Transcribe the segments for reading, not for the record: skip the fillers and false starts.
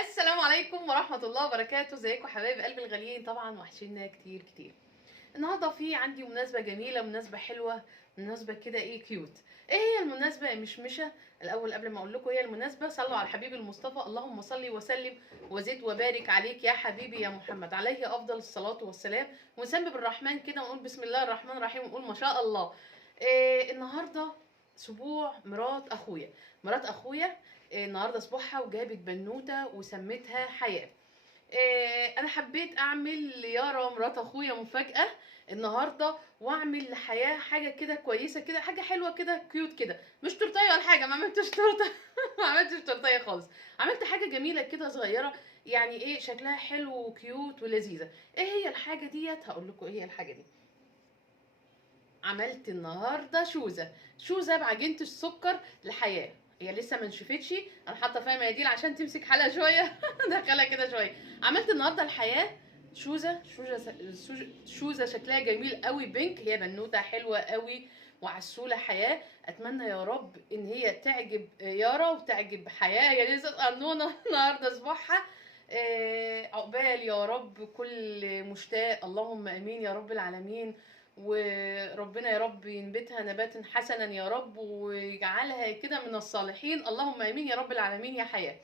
السلام عليكم ورحمة الله وبركاته. ازيكم حبايب قلبي الغاليين؟ طبعا وحشينا كتير كتير. النهارده في عندي مناسبة جميلة، مناسبة حلوة، مناسبة كده كيوت. ايه هي المناسبة يا مشمشة؟ الاول قبل ما اقول لكم هي المناسبة، صلوا على الحبيب المصطفى، اللهم صل وسلم وزد وبارك عليك يا حبيبي يا محمد، عليه افضل الصلاة والسلام. ونسمي بالرحمن كده ونقول بسم الله الرحمن الرحيم ونقول ما شاء الله. النهارده اسبوع مرات اخويا. النهارده اسبوعها وجابت بنوته وسميتها حياه. انا حبيت اعمل ليارا مرات اخويا مفاجاه النهارده، واعمل لحياه حاجه كده كويسه كده، حاجه حلوه كده كيوت كده، مش تورتيه ولا حاجه، ما عملتش تورته ما عملتش تورتيه خالص. عملت حاجه جميله كده صغيره، يعني شكلها حلو وكيوت ولذيذه. ايه هي الحاجه ديت؟ هقول لكم ايه هي الحاجه دي. عملت النهارده شوزه بعجينه السكر لحياه. هي لسه ما نشفتش، انا حاطه فيها مناديل عشان تمسك حالها شويه دخلها كده شويه. عملت النهارده الحياه شوزه شكلها جميل قوي بينك، هي بنوته حلوه قوي وعسوله حياه. اتمنى يا رب ان هي تعجب يارا وتعجب حياه، هي لسه قنونه النهارده اسبوعها. عقبال يا رب كل مشتاق، اللهم امين يا رب العالمين. وربنا يا رب ينبتها نباتا حسنا يا رب، ويجعلها كده من الصالحين، اللهم امين يا رب العالمين يا حياه.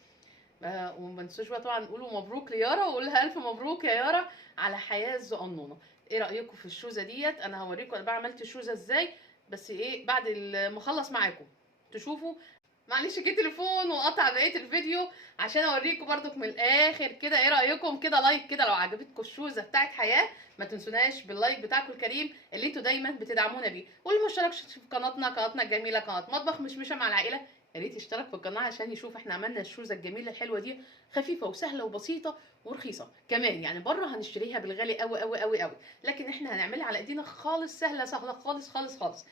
وما تنسوش بقى طبعا نقولوا مبروك ليارا، وقولها الف مبروك يا يارا على حياه الزقنونه. ايه رايكم في الشوزه ديت؟ انا هوريكم انا بقى عملت الشوزه ازاي، بس بعد ما اخلص معاكم تشوفوا. معلش جه تليفون وقطع بقيه الفيديو عشان اوريكم برضك من الاخر كده. ايه رايكم كده؟ لايك كده لو عجبتكم الشوزه بتاعت حياه، ما تنسوناش باللايك بتاعكم الكريم اللي انتوا دايما بتدعمونا بيه، واللي ما اشتركش في قناتنا الجميله قناه مطبخ مشمشه مع العائله، يا ريت يشترك في القناه عشان يشوف احنا عملنا الشوزه الجميله الحلوه دي، خفيفه وسهله وبسيطه ورخيصه كمان. يعني بره هنشتريها بالغالي قوي قوي قوي قوي، لكن احنا هنعملها على ايدينا خالص، سهله سهله خالص خالص خالص.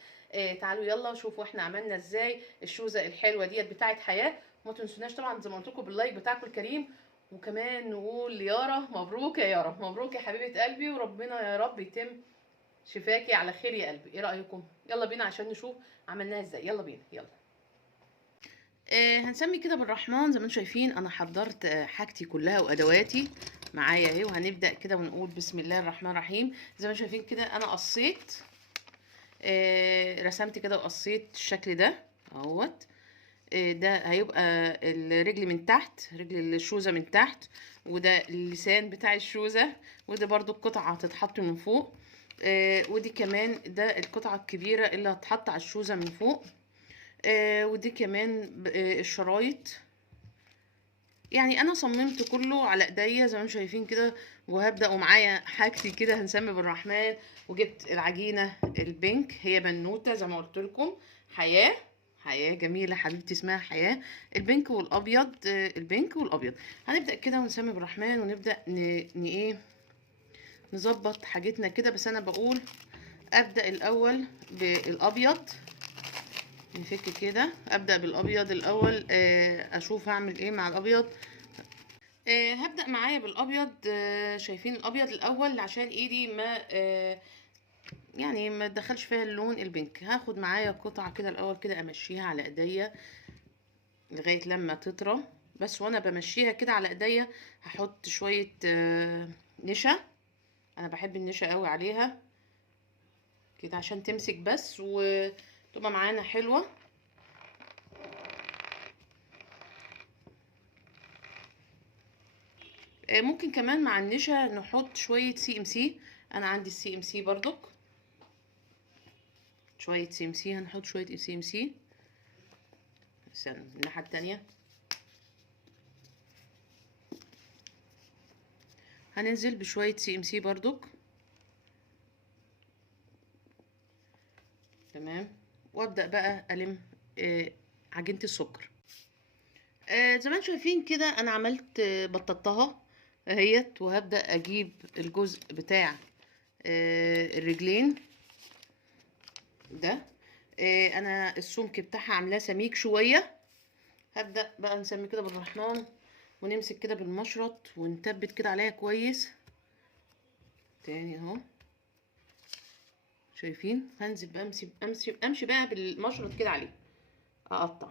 تعالوا يلا شوفوا احنا عملنا ازاي الشوزه الحلوه ديت بتاعت حياه. وما تنسوناش طبعا زي ما قلت لكم باللايك بتاعكم الكريم، وكمان نقول ليارا مبروك يا يارا، مبروك يا حبيبه قلبي، وربنا يا رب يتم شفاكي على خير يا قلبي. ايه رايكم؟ يلا بينا عشان نشوف عملناها ازاي. يلا بينا يلا. هنسمي كده بالرحمن. زي ما انتم شايفين انا حضرت حاجتي كلها وادواتي معايا اهي، وهنبدا كده ونقول بسم الله الرحمن الرحيم. زي ما انتم شايفين كده انا قصيت، رسمت كده وقصيت الشكل ده اهوت. ده هيبقى الرجل من تحت، رجل الشوزة من تحت، وده اللسان بتاع الشوزة، وده برضو القطعة هتتحط من فوق. ودي كمان ده القطعة الكبيرة اللي هتحط على الشوزة من فوق. ودي كمان الشرايط. يعني انا صممت كله على ايديا زي ما انتم شايفين كده، وهبدا ومعايا حاجتي كده هنسمي بالرحمن. وجبت العجينه البينك، هي بنوته زي ما قلت لكم، حياه جميله حبيبتي اسمها حياه. البينك والابيض، البينك والابيض. هنبدا كده ونسمي بالرحمن ونبدا نظبط حاجتنا كده. بس انا بقول ابدا الاول بالابيض، نفك كده. ابدا بالابيض الاول، اشوف هعمل ايه مع الابيض. هبدأ معايا بالأبيض. شايفين الأبيض الأول عشان إيدي ما يعني ما تدخلش فيها اللون البينك. هاخد معايا قطعة كده الأول كده أمشيها على إيديا لغاية لما تطرى. بس وأنا بمشيها كده على إيديا هحط شوية نشا. أنا بحب النشا قوي عليها كده عشان تمسك بس وتبقى معانا حلوة. ممكن كمان مع النشا نحط شوية سي ام سي. أنا عندي السي ام سي برضك، شوية سي ام سي. هنحط شوية سي ام سي. استنى الناحية التانية. هننزل بشوية سي ام سي برضك. تمام. وابدأ بقى ألم عجينة السكر. زي ما انتم شايفين كده انا عملت بططتها اهيت. وهبدأ اجيب الجزء بتاع الرجلين ده. انا السمك بتاعها عاملاه سميك شوية. هبدأ بقى نسمي كده بالرحمن ونمسك كده بالمشرط ونثبت كده عليها كويس. تاني اهو شايفين. هنزل بقى امشي بقى بالمشرط كده عليه، اقطع.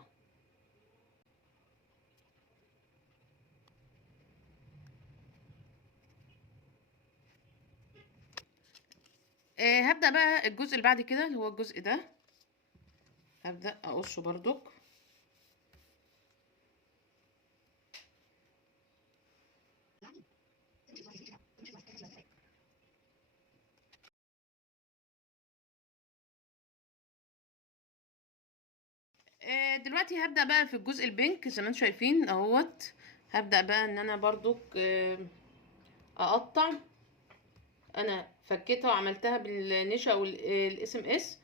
هبدأ بقى الجزء اللي بعد كده اللي هو الجزء ده، هبدأ اقصه برضك. دلوقتي هبدأ بقى في الجزء البينك زي ما انتم شايفين اهوت. هبدأ بقى ان انا برضك اقطع. انا فكيتها وعملتها بالنشا والاس ام اس.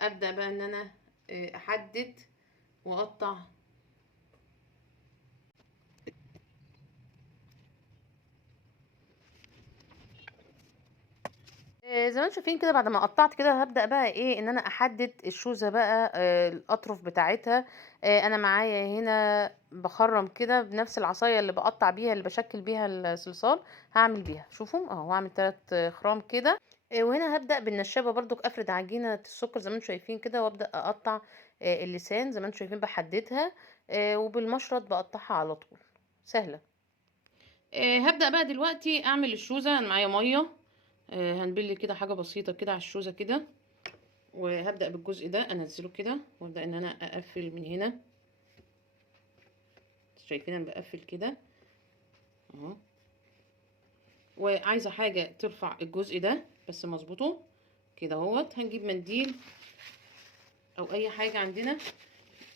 ابدأ بقى ان انا احدد واقطع. زي ما انتم شايفين كده، بعد ما قطعت كده هبدأ بقى ايه ان انا احدد الشوزة بقى الاطرف بتاعتها. انا معايا هنا بخرم كده بنفس العصاية اللي بقطع بيها اللي بشكل بيها الصلصال. هعمل بيها، شوفوا اهو، هعمل 3 خرام كده. وهنا هبدأ بالنشابة برضو افرد عجينة السكر زي ما انتم شايفين كده، وابدأ اقطع اللسان زي ما انتم شايفين بحددها. وبالمشرط بقطعها على طول، سهلة. هبدأ بقى دلوقتي اعمل الشوزة. انا معايا مية، هنبل كده حاجة بسيطة كده على الشوزة كده. وهبدأ بالجزء ده انزله كده، وابدأ ان انا اقفل من هنا. شايفين انا بقفل كده اهو. وعايزة حاجة ترفع الجزء ده بس مظبوطه كده اهوت. هنجيب منديل او اي حاجة عندنا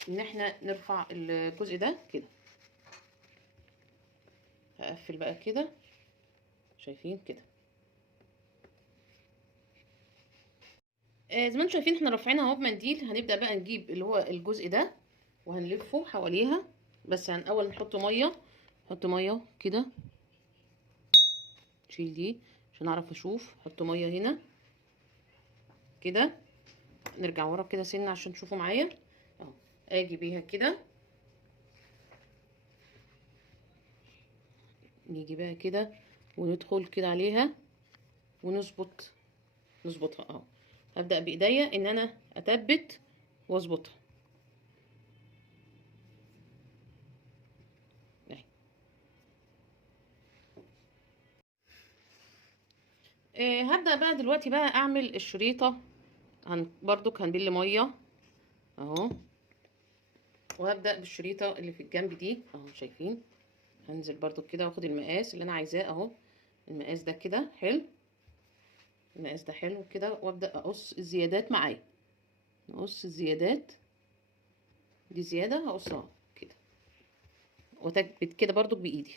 ان احنا نرفع الجزء ده كده. هقفل بقى كده، شايفين كده. زي ما انتم شايفين احنا رافعينها اهو بمنديل. هنبدأ بقى نجيب اللي هو الجزء ده وهنلفه حواليها. بس اول نحط ميه، نحط ميه كده. شيل دي عشان اعرف اشوف. حط ميه هنا كده. نرجع ورا كده سنه عشان تشوفوا معايا اهو. اجي بيها كده، نيجي بقى كده وندخل كده عليها نظبطها اهو. هبدأ بايديا ان انا اثبت واظبطها اهي. هبدأ بقى دلوقتي بقى اعمل الشريطة. برضك هنبل ميه اهو. وهبدأ بالشريطة اللي في الجنب دي اهو، شايفين. هنزل برضو كده واخد المقاس اللي انا عايزاه اهو. المقاس ده كده حلو، المقاس ده حلو كده. وابدأ اقص الزيادات معايا. نقص الزيادات دي، زيادة هقصها كده واتبت كده برضو بايدي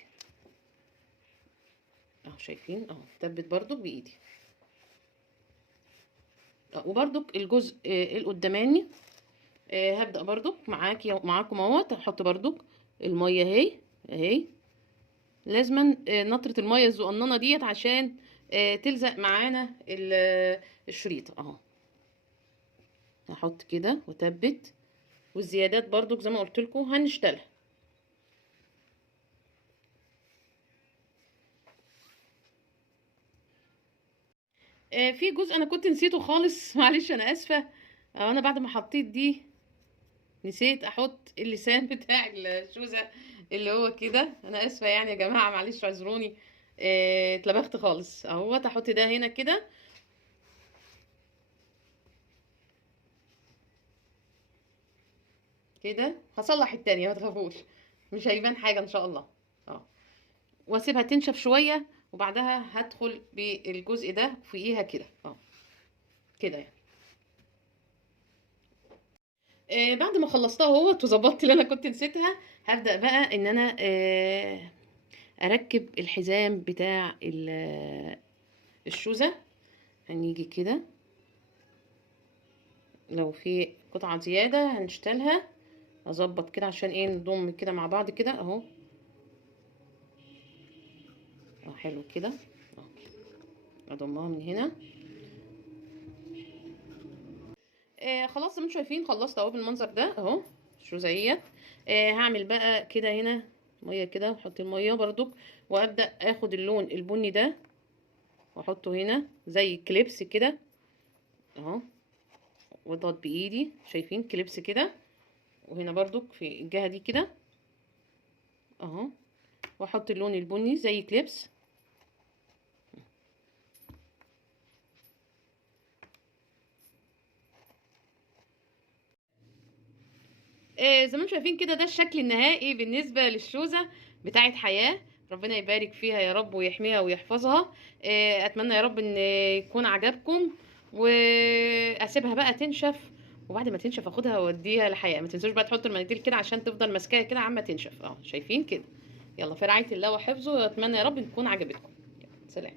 اهو. شايفين اهو، اتبت برضو بايدي. وبرضو الجزء القداماني هبدأ برضو معاكم اهوت. هحط برضو المية اهي اهي. لازما نطرة المية الزقننة ديت عشان تلزق معانا الشريطة اهو. هحط كده وتبت. والزيادات برضو زي ما قلت لكم هنشتغلها. في جزء انا كنت نسيته خالص معلش انا اسفه. انا بعد ما حطيت دي نسيت احط اللسان بتاع الشوزه اللي هو كده. انا اسفه يعني يا جماعه، معلش اعذروني. اتلبخت خالص اهوت. احط ده هنا كده كده. هصلح التانية ما تخافوش، مش هيبان حاجه ان شاء الله. اه. واسيبها تنشف شويه وبعدها هدخل بالجزء ده فوقيها كده اه، كده يعني. بعد ما خلصتها اهوت وظبطت اللي انا كنت نسيتها، هبدأ بقى ان انا اركب الحزام بتاع الشوزة. هنيجي كده، لو في قطعة زيادة هنشتلها. اظبط كده عشان ايه نضم كده مع بعض كده اهو. حلو كده اهو. اضمها من هنا. خلاص زي ما انتم شايفين خلصت اهو بالمنظر ده اهو الشوزية. هعمل بقى كده هنا ميه كده، واحط الميه برضك. وابدا اخد اللون البني ده واحطه هنا زي كليبس كده اهو. واضغط بايدي، شايفين كليبس كده. وهنا برضك في الجهه دي كده اهو. واحط اللون البني زي كليبس زي ما انتم شايفين كده، ده الشكل النهائي بالنسبه للشوزه بتاعت حياه. ربنا يبارك فيها يا رب ويحميها ويحفظها. اتمنى يا رب ان يكون عجبكم، واسيبها بقى تنشف، وبعد ما تنشف اخدها واوديها لحياه. ما تنسوش بقى تحطوا المناديل كده عشان تفضل ماسكاها كده عما تنشف. شايفين كده. يلا في رعايه الله وحفظه، واتمنى يا رب تكون عجبتكم. يلا سلام.